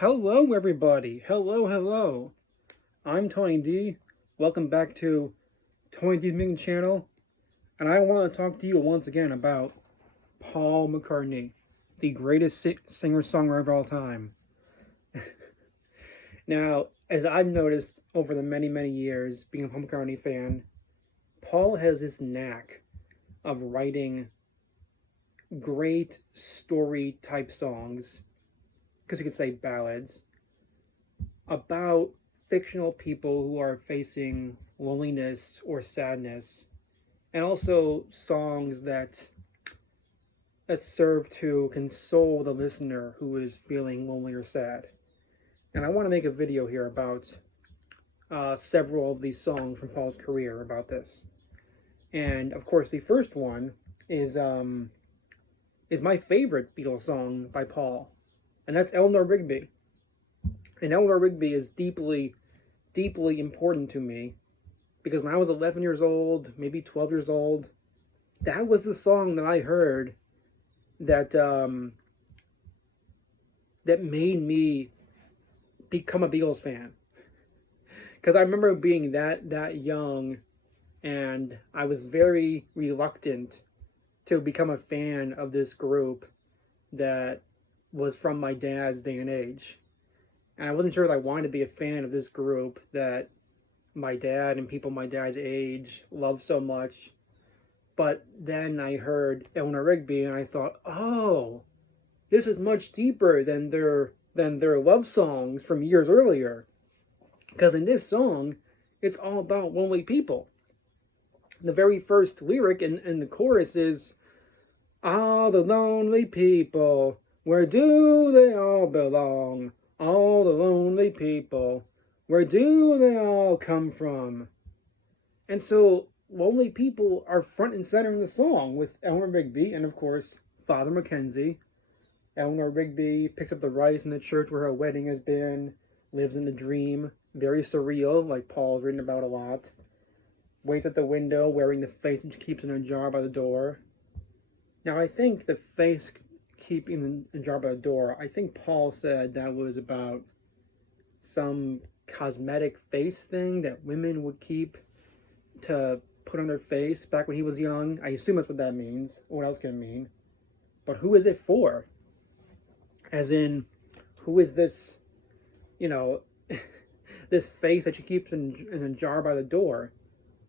Hello, everybody. Hello. I'm Tony D. Welcome back to Tony D's Main Channel, and I want to talk to you once again about Paul McCartney, the greatest singer-songwriter of all time. Now, as I've noticed over the many years being a Paul McCartney fan, Paul has this knack of writing great story-type songs, because you could say ballads, about fictional people who are facing loneliness or sadness, and also songs that serve to console the listener who is feeling lonely or sad. And I want to make a video here about several of these songs from Paul's career about this. And of course, the first one is my favorite Beatles song by Paul, and that's Eleanor Rigby. And Eleanor Rigby is deeply important to me because when I was 11 years old, maybe 12 years old, that was the song that I heard that that made me become a Beatles fan. Because I remember being that young, and I was very reluctant to become a fan of this group that was from my dad's day and age. And I wasn't sure if I wanted to be a fan of this group that my dad and people my dad's age loved so much. But then I heard Eleanor Rigby and I thought, oh, this is much deeper than their love songs from years earlier. Because in this song, it's all about lonely people. The very first lyric in the chorus is, all the lonely people, where do they all belong? All the lonely people, where do they all come from? And so lonely people are front and center in the song with Eleanor Rigby and, of course, Father Mackenzie. Eleanor Rigby picks up the rice in the church where her wedding has been, lives in the dream, very surreal, like Paul's written about a lot. Waits at the window wearing the face she keeps in a jar by the door. Now, I think the face keeping in a jar by the door, I think Paul said that was about some cosmetic face thing that women would keep to put on their face back when he was young. I assume that's what that means. What else can it mean? But who is it for? As in, who is this, this face that she keeps in a jar by the door?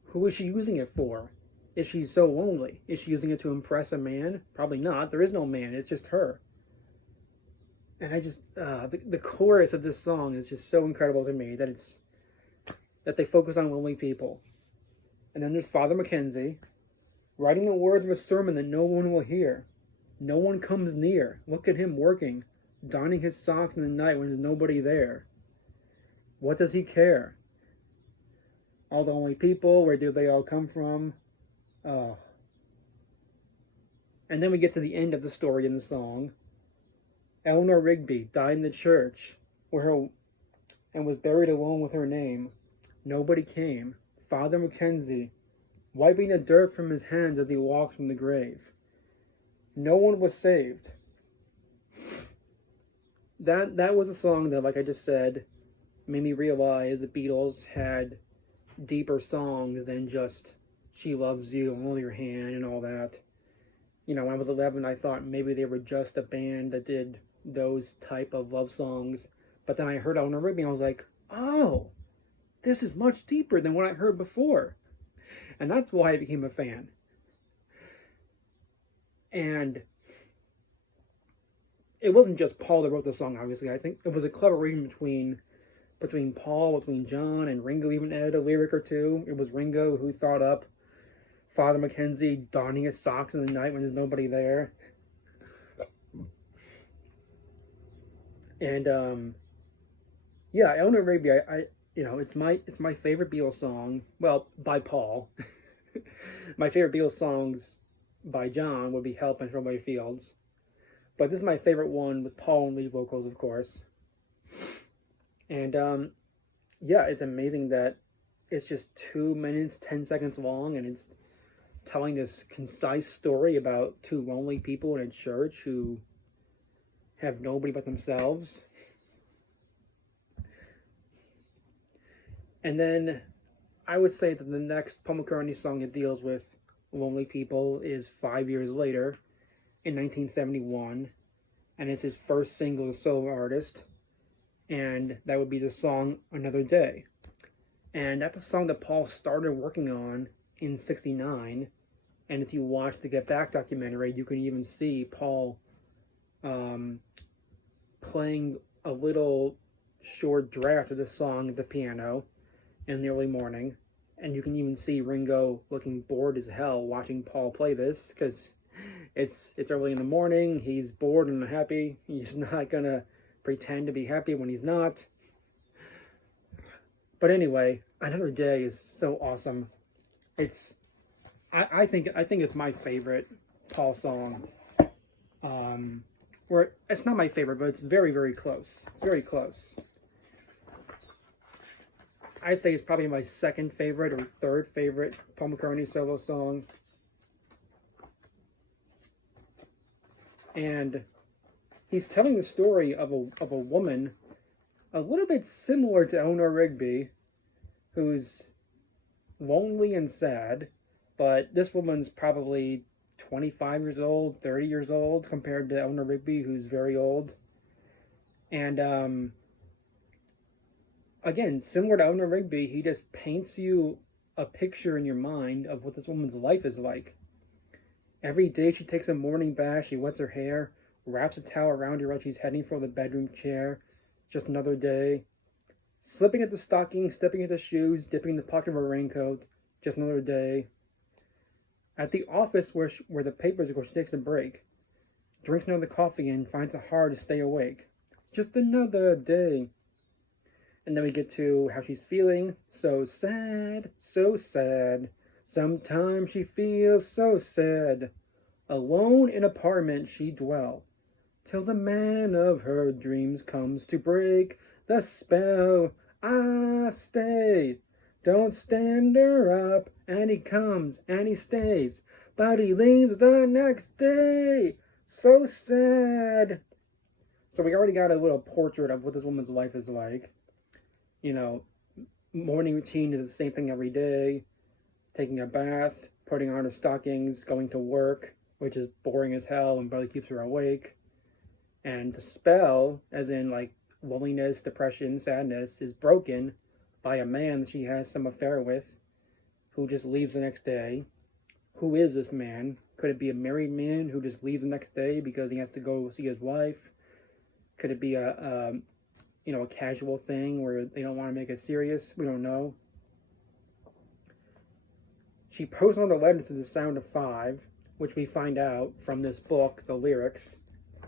Who is she using it for? Is she so lonely? Is she using it to impress a man? Probably not. There is no man. It's just her. And I just, the chorus of this song is just so incredible to me that they focus on lonely people. And then there's Father Mackenzie, writing the words of a sermon that no one will hear. No one comes near. Look at him working, donning his socks in the night when there's nobody there. What does he care? All the lonely people, where do they all come from? Oh. And then we get to the end of the story in the song. Eleanor Rigby died in the church and was buried alone with her name. Nobody came. Father Mackenzie, wiping the dirt from his hands as he walks from the grave. No one was saved. That was a song that, like I just said, made me realize the Beatles had deeper songs than just She Loves You, Hold Your Hand, and all that. When I was 11, I thought maybe they were just a band that did those type of love songs. But then I heard Eleanor Rigby and I was like, oh, this is much deeper than what I heard before. And that's why I became a fan. And it wasn't just Paul that wrote the song, obviously. I think it was a collaboration between Paul, between John, and Ringo even added a lyric or two. It was Ringo who thought up Father Mackenzie donning his socks in the night when there's nobody there. And Eleanor Rigby, it's my favorite Beatles song. Well, by Paul. My favorite Beatles songs by John would be Help and Strawberry Fields. But this is my favorite one with Paul and lead vocals, of course. And it's amazing that it's just 2 minutes, 10 seconds long, and it's telling this concise story about two lonely people in a church who have nobody but themselves. And then I would say that the next Paul McCartney song that deals with lonely people is 5 years later in 1971, and it's his first single as a solo artist, and that would be the song Another Day. And that's a song that Paul started working on in '69. And if you watch the Get Back documentary, you can even see Paul um, playing a little short draft of the song at the piano in the early morning. And you can even see Ringo looking bored as hell watching Paul play this because it's early in the morning. He's bored and unhappy. He's not gonna pretend to be happy when he's not. But anyway, Another Day is so awesome. It's I think it's my favorite Paul song. Or it's not my favorite, but it's very very close. Very close. I'd say it's probably my second favorite or third favorite Paul McCartney solo song. And he's telling the story of a woman a little bit similar to Eleanor Rigby, who's lonely and sad, but this woman's probably 25 years old, 30 years old, compared to Eleanor Rigby, who's very old. And again, similar to Eleanor Rigby, he just paints you a picture in your mind of what this woman's life is like. Every day she takes a morning bath, she wets her hair, wraps a towel around her as she's heading for the bedroom chair. Just another day. Slipping into stockings, stepping into shoes, dipping in the pocket of her raincoat. Just another day. At the office where the papers go, she takes a break. Drinks another coffee and finds it hard to stay awake. Just another day. And then we get to how she's feeling. So sad, so sad. Sometimes she feels so sad. Alone in apartment she dwell, till the man of her dreams comes to break the spell. Ah, stay, don't stand her up. And he comes and he stays, but he leaves the next day. So sad. So we already got a little portrait of what this woman's life is like. You know, morning routine is the same thing every day. Taking a bath, putting on her stockings, going to work, which is boring as hell and barely keeps her awake. And the spell, as in like loneliness, depression, sadness, is broken by a man that she has some affair with, who just leaves the next day. Who is this man? Could it be a married man who just leaves the next day because he has to go see his wife? Could it be a casual thing where they don't want to make it serious? We don't know. She posts on the letter to the Sound of Five, which we find out from this book, the lyrics.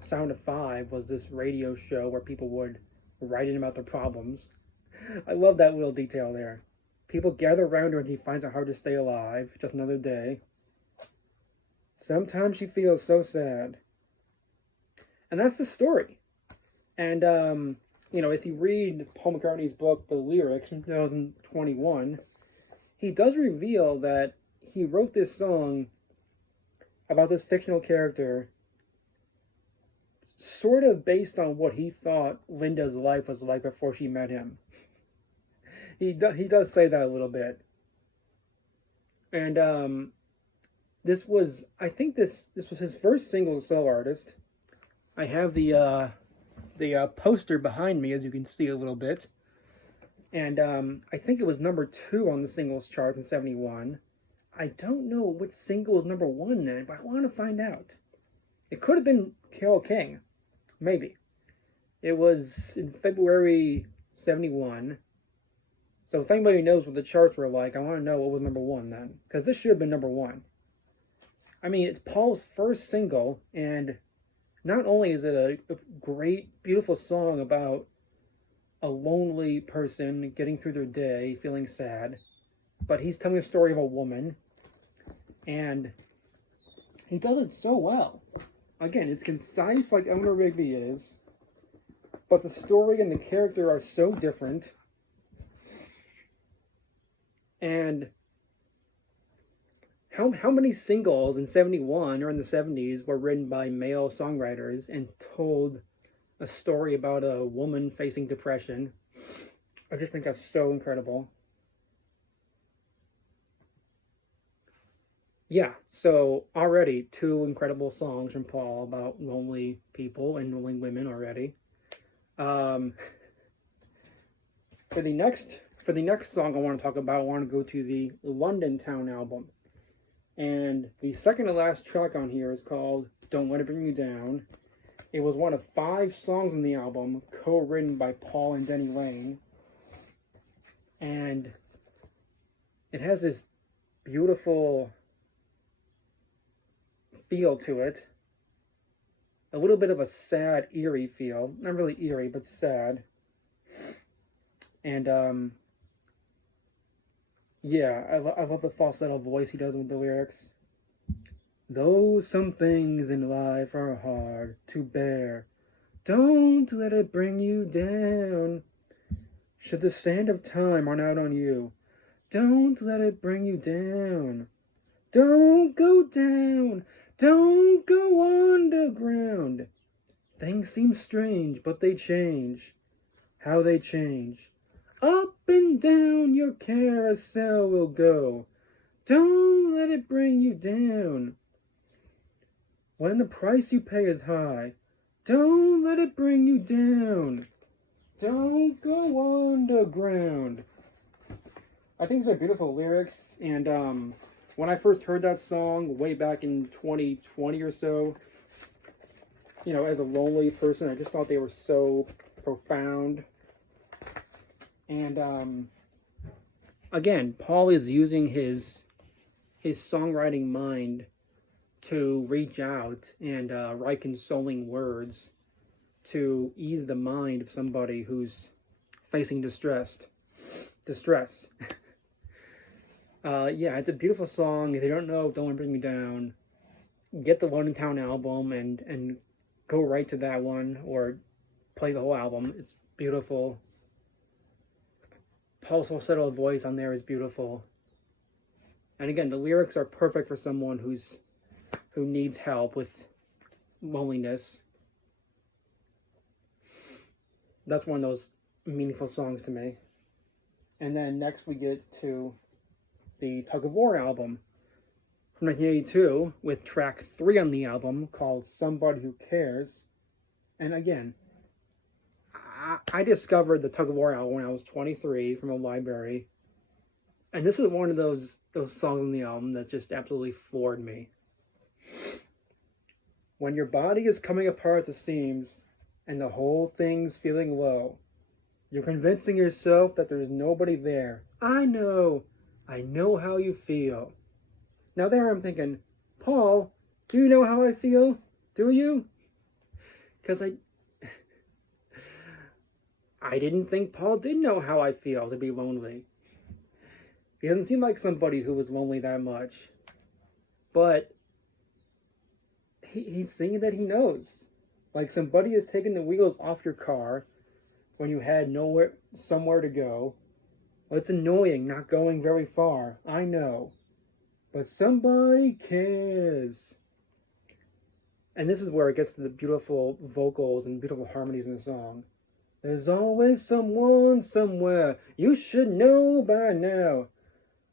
Sound of Five was this radio show where people would write in about their problems. I love that little detail there. People gather around her and she finds it hard to stay alive. Just another day. Sometimes she feels so sad. And that's the story. And, if you read Paul McCartney's book, The Lyrics, in 2021, he does reveal that he wrote this song about this fictional character sort of based on what he thought Linda's life was like before she met him. He does say that a little bit. And I think this was his first single as solo artist. I have the poster behind me, as you can see a little bit. And I think it was number 2 on the singles chart in '71. I don't know which single was number 1 then, but I want to find out. It could have been Carole King. Maybe. It was in February '71. So if anybody knows what the charts were like, I want to know what was number 1 then. Because this should have been number 1. I mean, it's Paul's first single, and not only is it a great, beautiful song about a lonely person getting through their day, feeling sad, but he's telling the story of a woman, and he does it so well. Again, it's concise like Eleanor Rigby is, but the story and the character are so different. And how many singles in '71 or in the '70s were written by male songwriters and told a story about a woman facing depression? I just think that's so incredible. yeah, so already two incredible songs from Paul about lonely people and lonely women already. Um, for the next for the next song I want to talk about, I want to go to the London Town album. And the second to last track on here is called Don't Let It Bring You Down. It was one of 5 songs on the album, co-written by Paul and Denny Lane. And it has this beautiful feel to it. A little bit of a sad, eerie feel. Not really eerie, but sad. And yeah, I love the falsetto voice he does with the lyrics. Though some things in life are hard to bear, don't let it bring you down. Should the sand of time run out on you, don't let it bring you down. Don't go down, don't go underground. Things seem strange, but they change. How they change. Up and down your carousel will go. Don't let it bring you down. When the price you pay is high, don't let it bring you down. Don't go underground. I think these are beautiful lyrics, and when I first heard that song way back in 2020 or so, as a lonely person, I just thought they were so profound. And again, Paul is using his songwriting mind to reach out and write consoling words to ease the mind of somebody who's facing distress. Yeah, it's a beautiful song. If you don't know Don't Let It Bring Me Down, get the London Town album and go right to that one, or play the whole album. It's beautiful. Paul's falsetto voice on there is beautiful. And again, the lyrics are perfect for someone who needs help with loneliness. That's one of those meaningful songs to me. And then next we get to the Tug of War album from 1982 with track 3 on the album called Somebody Who Cares. And again, I discovered the Tug of War album when I was 23 from a library. And this is one of those songs on the album that just absolutely floored me. When your body is coming apart at the seams and the whole thing's feeling low, you're convincing yourself that there's nobody there. I know how you feel. Now there I'm thinking, Paul, do you know how I feel? Do you? Because I didn't think Paul did know how I feel to be lonely. He doesn't seem like somebody who was lonely that much. But he's saying that he knows. Like somebody has taken the wheels off your car when you had somewhere to go. Well, it's annoying not going very far, I know. But somebody cares. And this is where it gets to the beautiful vocals and beautiful harmonies in the song. There's always someone somewhere, you should know by now.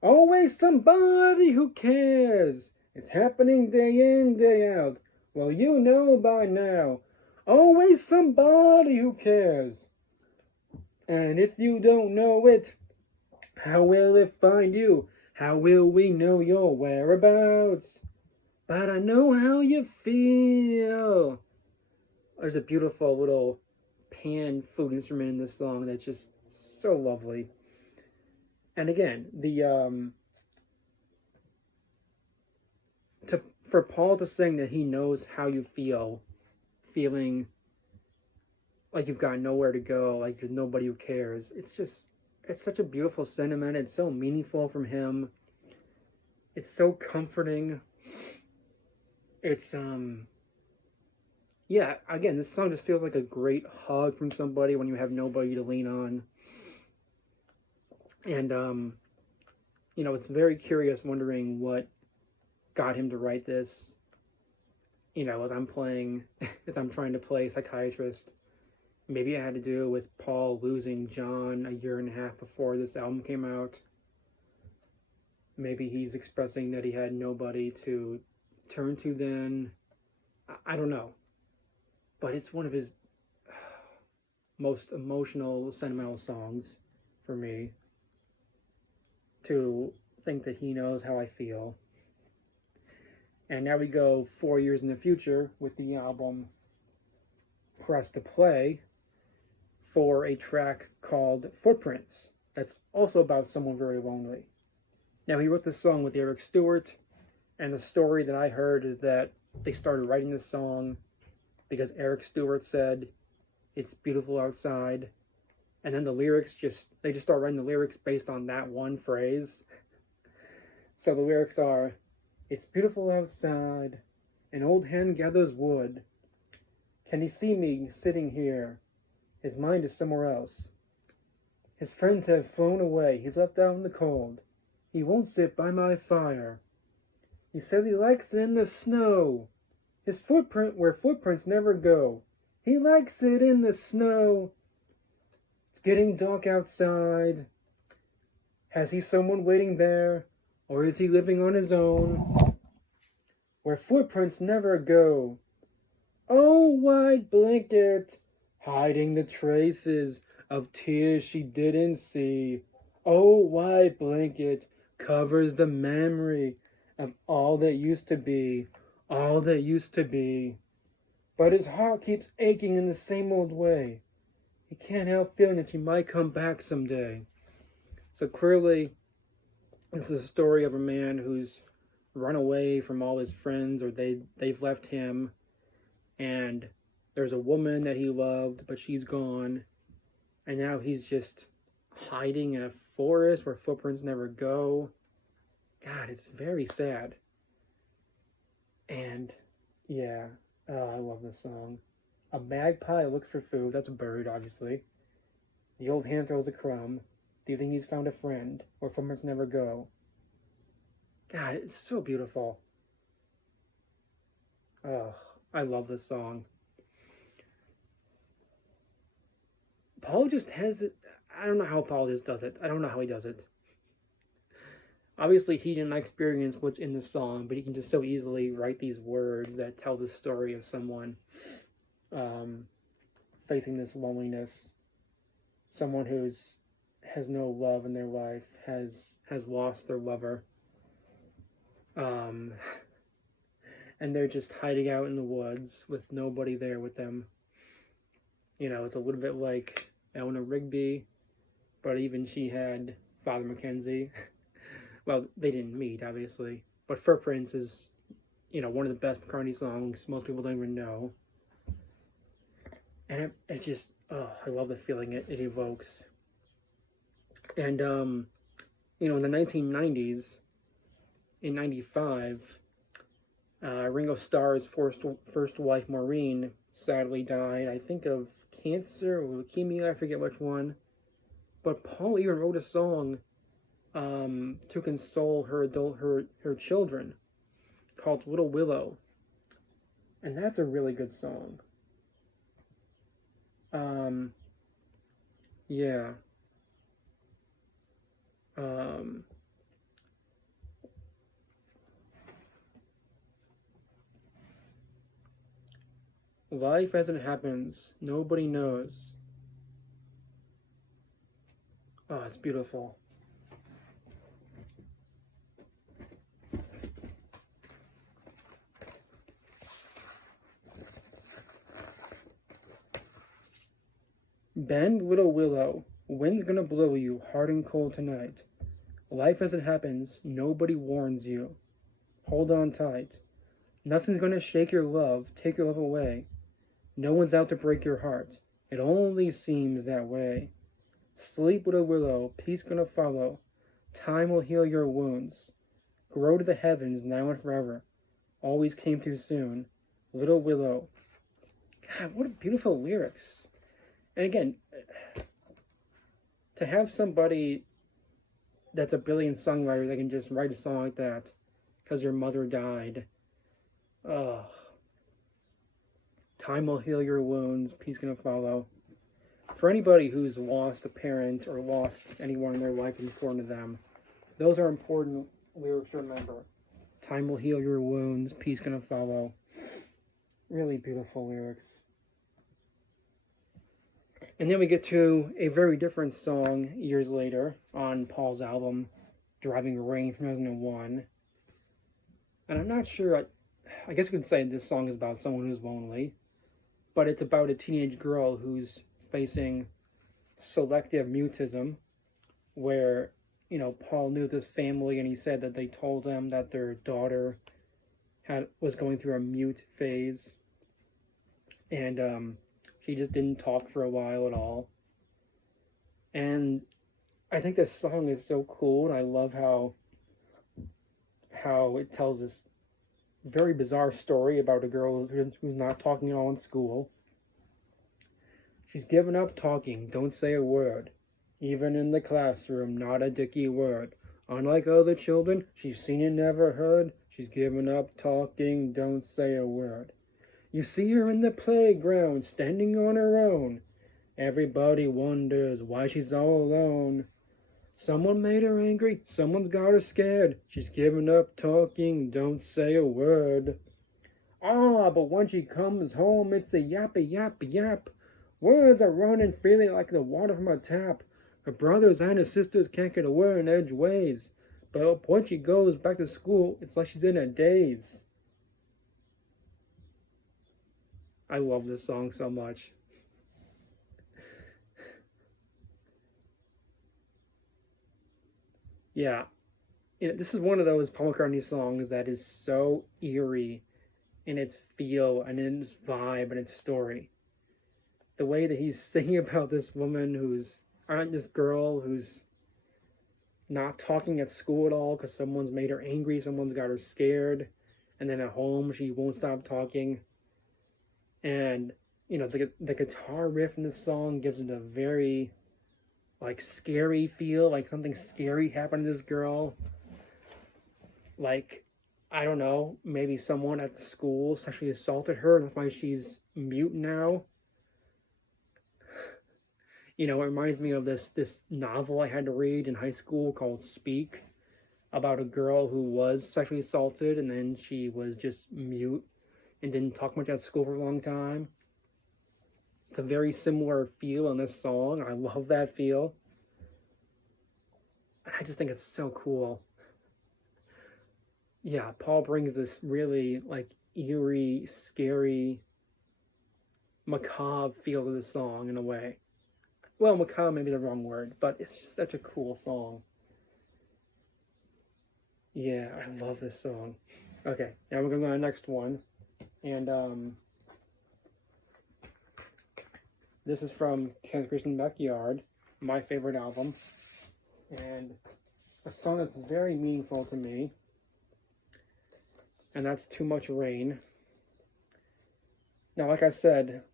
Always somebody who cares. It's happening day in, day out. Well, you know by now. Always somebody who cares. And if you don't know it, how will it find you? How will we know your whereabouts? But I know how you feel. There's a beautiful little pan flute instrument in this song that's just so lovely. And again, for Paul to sing that he knows how you feel, feeling like you've got nowhere to go, like there's nobody who cares. It's such a beautiful sentiment. It's so meaningful from him. It's so comforting. It's yeah, again, this song just feels like a great hug from somebody when you have nobody to lean on. And it's very curious, wondering what got him to write this. If I'm trying to play psychiatrist, maybe it had to do with Paul losing John a year and a half before this album came out. Maybe he's expressing that he had nobody to turn to then. I don't know. But it's one of his most emotional, sentimental songs for me, to think that he knows how I feel. And now we go 4 years in the future with the album Press to Play for a track called Footprints. That's also about someone very lonely. Now, he wrote this song with Eric Stewart, and the story that I heard is that they started writing this song because Eric Stewart said, "It's beautiful outside," and then they just start writing the lyrics based on that one phrase. So the lyrics are, "It's beautiful outside, an old hen gathers wood. Can he see me sitting here? His mind is somewhere else. His friends have flown away, he's left out in the cold. He won't sit by my fire. He says he likes it in the snow. His footprint where footprints never go. He likes it in the snow. It's getting dark outside. Has he someone waiting there? Or is he living on his own? Where footprints never go. Oh, white blanket, hiding the traces of tears she didn't see. Oh, white blanket covers the memory of all that used to be, all that used to be. But his heart keeps aching in the same old way. He can't help feeling that she might come back someday." So clearly, this is a story of a man who's run away from all his friends, or they've left him, and there's a woman that he loved, but she's gone, and now he's just hiding in a forest where footprints never go. God, it's very sad. And yeah, I love this song. A magpie looks for food. That's a bird, obviously. The old hand throws a crumb. Do you think he's found a friend where footprints never go? God, it's so beautiful. Oh, I love this song. Paul just has it. I don't know how Paul just does it. I don't know how he does it. Obviously, he didn't experience what's in the song, but he can just so easily write these words that tell the story of someone facing this loneliness, someone has no love in their life, has lost their lover, and they're just hiding out in the woods with nobody there with them. You know, it's a little bit like Eleanor Rigby, but even she had Father Mackenzie. Well, they didn't meet, obviously, but Footprints is, one of the best McCartney songs most people don't even know. And it just, I love the feeling it evokes. And, in the 1990s, in 95, Ringo Starr's first wife, Maureen, sadly died, I think of cancer or leukemia, I forget which one. But Paul even wrote a song to console her children, called Little Willow. And that's a really good song. Yeah. Life as it happens, nobody knows. Oh, it's beautiful. Bend, little willow, wind's gonna blow you hard and cold tonight. Life as it happens, nobody warns you. Hold on tight. Nothing's gonna shake your love, take your love away. No one's out to break your heart. It only seems that way. Sleep, little willow, peace gonna follow. Time will heal your wounds. Grow to the heavens now and forever. Always came too soon. Little willow. God, what beautiful lyrics. And again, to have somebody that's a brilliant songwriter that can just write a song like that because your mother died. Time will heal your wounds, peace gonna follow. For anybody who's lost a parent or lost anyone in their life important to them, those are important lyrics to remember. Time will heal your wounds, peace gonna follow. Really beautiful lyrics. And then we get to a very different song years later on Paul's album, Driving Rain from 2001. And I'm not sure, I guess you could say this song is about someone who's lonely, but it's about a teenage girl who's facing selective mutism, where, Paul knew this family and he said that they told him that their daughter was going through a mute phase, and she just didn't talk for a while at all. And I think this song is so cool, and I love how it tells this very bizarre story about a girl who's not talking at all in school. She's given up talking, don't say a word. Even in the classroom, not a dicky word. Unlike other children, she's seen and never heard. She's given up talking, don't say a word. You see her in the playground, standing on her own. Everybody wonders why she's all alone. Someone made her angry, someone's got her scared. She's given up talking, don't say a word. Ah, but when she comes home, it's a yappy yap yap. Words are running freely like the water from a tap. Her brothers and her sisters can't get a word in edgeways. But when she goes back to school, it's like she's in a daze. I love this song so much. Yeah, this is one of those Paul McCartney songs that is so eerie in its feel and in its vibe and its story. The way that he's singing about this woman this girl who's not talking at school at all because someone's made her angry, someone's got her scared, and then at home she won't stop talking. And the guitar riff in this song gives it a very scary feel, like something scary happened to this girl. Like, I don't know, maybe someone at the school sexually assaulted her, and that's why she's mute now. It reminds me of this novel I had to read in high school called Speak, about a girl who was sexually assaulted, and then she was just mute and didn't talk much at school for a long time. It's a very similar feel in this song. I love that feel. I just think it's so cool. Yeah, Paul brings this really eerie, scary, macabre feel to the song in a way. Well, macabre may be the wrong word, but it's just such a cool song. Yeah, I love this song. Okay, now we're going to go to the next one. And this is from Consecration Backyard, my favorite album. And a song that's very meaningful to me. And that's Too Much Rain. Now, like I said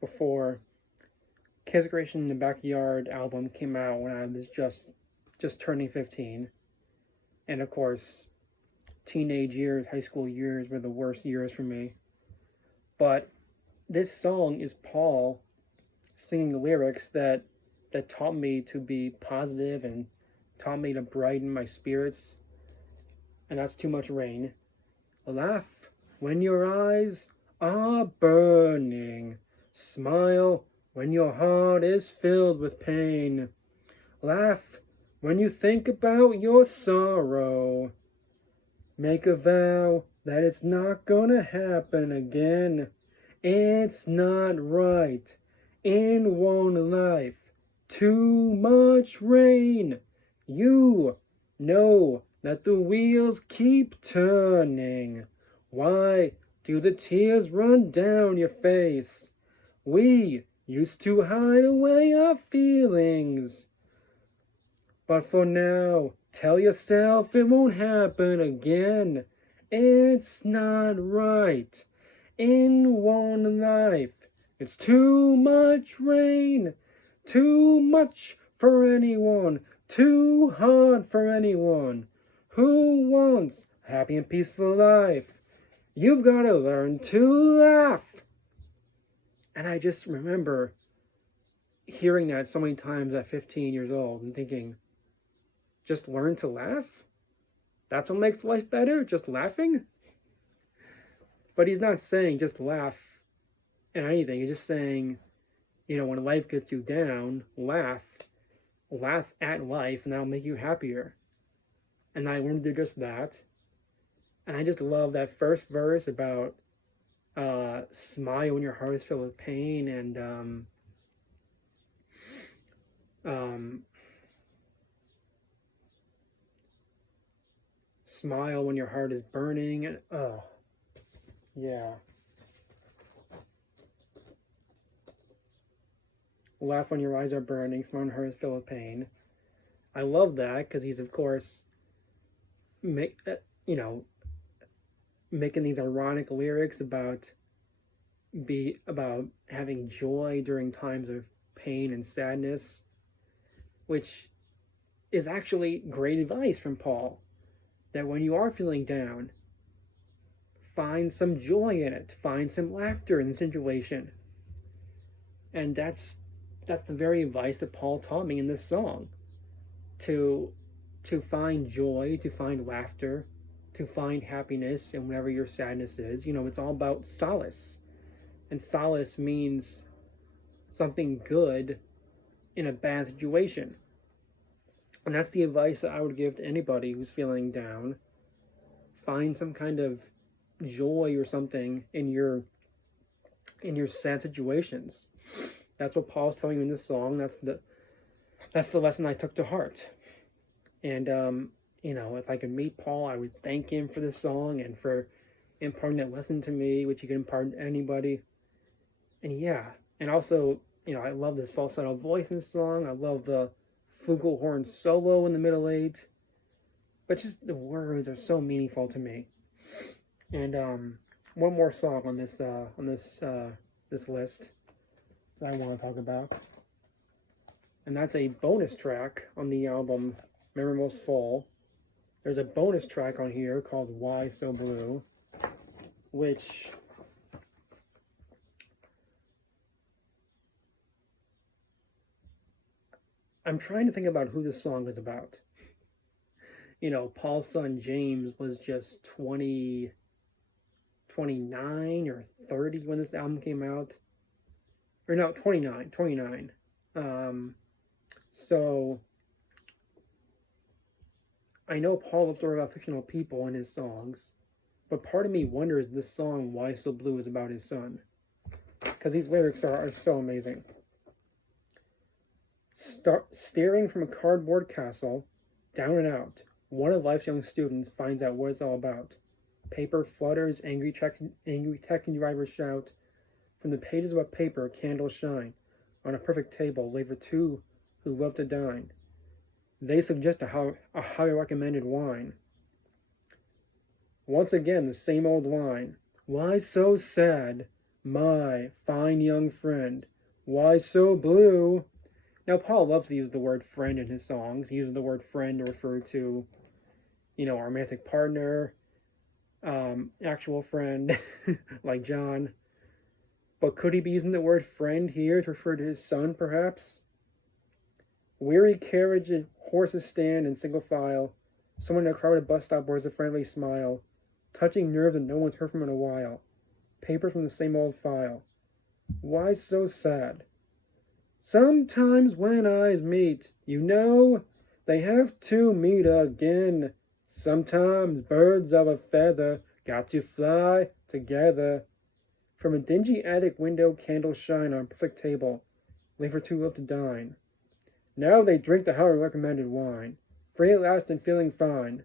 before, Consecration in the Backyard album came out when I was just turning 15. And of course, teenage years, high school years were the worst years for me. But this song is Paul singing lyrics that taught me to be positive and taught me to brighten my spirits. And that's Too Much Rain. Laugh when your eyes are burning. Smile when your heart is filled with pain. Laugh when you think about your sorrow. Make a vow that it's not gonna happen again. It's not right in one life. Too much rain. You know that the wheels keep turning. Why do the tears run down your face? We used to hide away our feelings. But for now, tell yourself it won't happen again. It's not right in one life. It's too much rain, too much for anyone, too hard for anyone. Who wants a happy and peaceful life? You've got to learn to laugh. And I just remember hearing that so many times at 15 years old and thinking, just learn to laugh? That's what makes life better? Just laughing? But he's not saying just laugh at anything. He's just saying, when life gets you down, laugh. Laugh at life, and that'll make you happier. And I learned to do just that. And I just love that first verse about smile when your heart is filled with pain, and smile when your heart is burning. And oh, yeah. Laugh when your eyes are burning, smile when your heart is filled with pain. I love that because he's, of course, you know, making these ironic lyrics about having joy during times of pain and sadness, which is actually great advice from Paul. That when you are feeling down, find some joy in it, find some laughter in the situation. And that's the very advice that Paul taught me in this song. To find joy, to find laughter, to find happiness in whatever your sadness is. It's all about solace. And solace means something good in a bad situation. And that's the advice that I would give to anybody who's feeling down. Find some kind of joy or something in your sad situations. That's what Paul's telling you in this song. That's the lesson I took to heart. And if I could meet Paul, I would thank him for this song and for imparting that lesson to me, which he could impart to anybody. And yeah, and also, I love this falsetto voice in this song. I love the flugelhorn solo in the middle eight. But just the words are so meaningful to me. And one more song on this list that I want to talk about, and that's a bonus track on the album Memory Most Full. There's a bonus track on here called Why So Blue, which I'm trying to think about who this song is about. Paul's son James was just 29 or 30 when this album came out. Or no, 29. So I know Paul loves to write about fictional people in his songs, but part of me wonders this song, Why So Blue, is about his son. Because these lyrics are so amazing. Staring from a cardboard castle, down and out, one of life's young students finds out what it's all about. Paper flutters, angry taxi drivers shout. From the pages of a paper, candles shine. On a perfect table, lay for two who love to dine. They suggest a highly recommended wine. Once again, the same old line. Why so sad, my fine young friend? Why so blue? Now, Paul loves to use the word friend in his songs. He uses the word friend to refer to, a romantic partner, actual friend, like John. But could he be using the word friend here to refer to his son, perhaps? Weary carriage and horses stand in single file. Someone in a crowded bus stop wears a friendly smile. Touching nerves that no one's heard from in a while. Paper from the same old file. Why so sad? Sometimes when eyes meet, they have to meet again. Sometimes birds of a feather got to fly together. From a dingy attic window, candles shine on a perfect table. Lay for two love to dine. Now they drink the highly recommended wine. Free at last and feeling fine.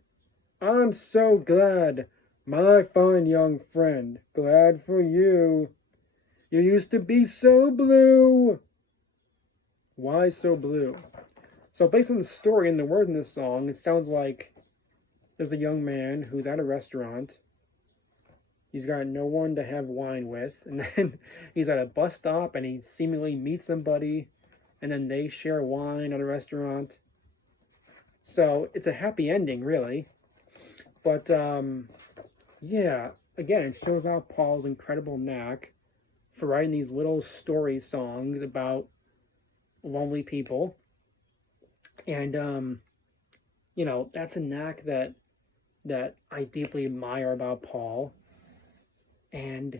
I'm so glad, my fine young friend. Glad for you. You used to be so blue. Why so blue? So based on the story and the words in this song, it sounds like there's a young man who's at a restaurant. He's got no one to have wine with, and then he's at a bus stop and he seemingly meets somebody, and then they share wine at a restaurant. So it's a happy ending, really. But yeah, again, it shows out Paul's incredible knack for writing these little story songs about lonely people. And that's a knack that that I deeply admire about Paul. And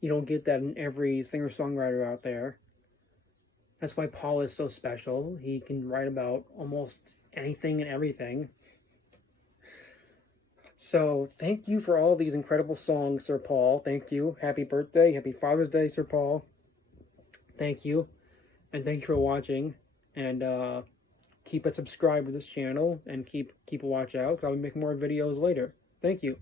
you don't get that in every singer-songwriter out there. That's why Paul is so special. He can write about almost anything and everything. So thank you for all these incredible songs, Sir Paul. Thank you. Happy birthday. Happy Father's Day, Sir Paul. Thank you. And thank you for watching. And keep it subscribed to this channel and keep a watch out because I'll be making more videos later. Thank you.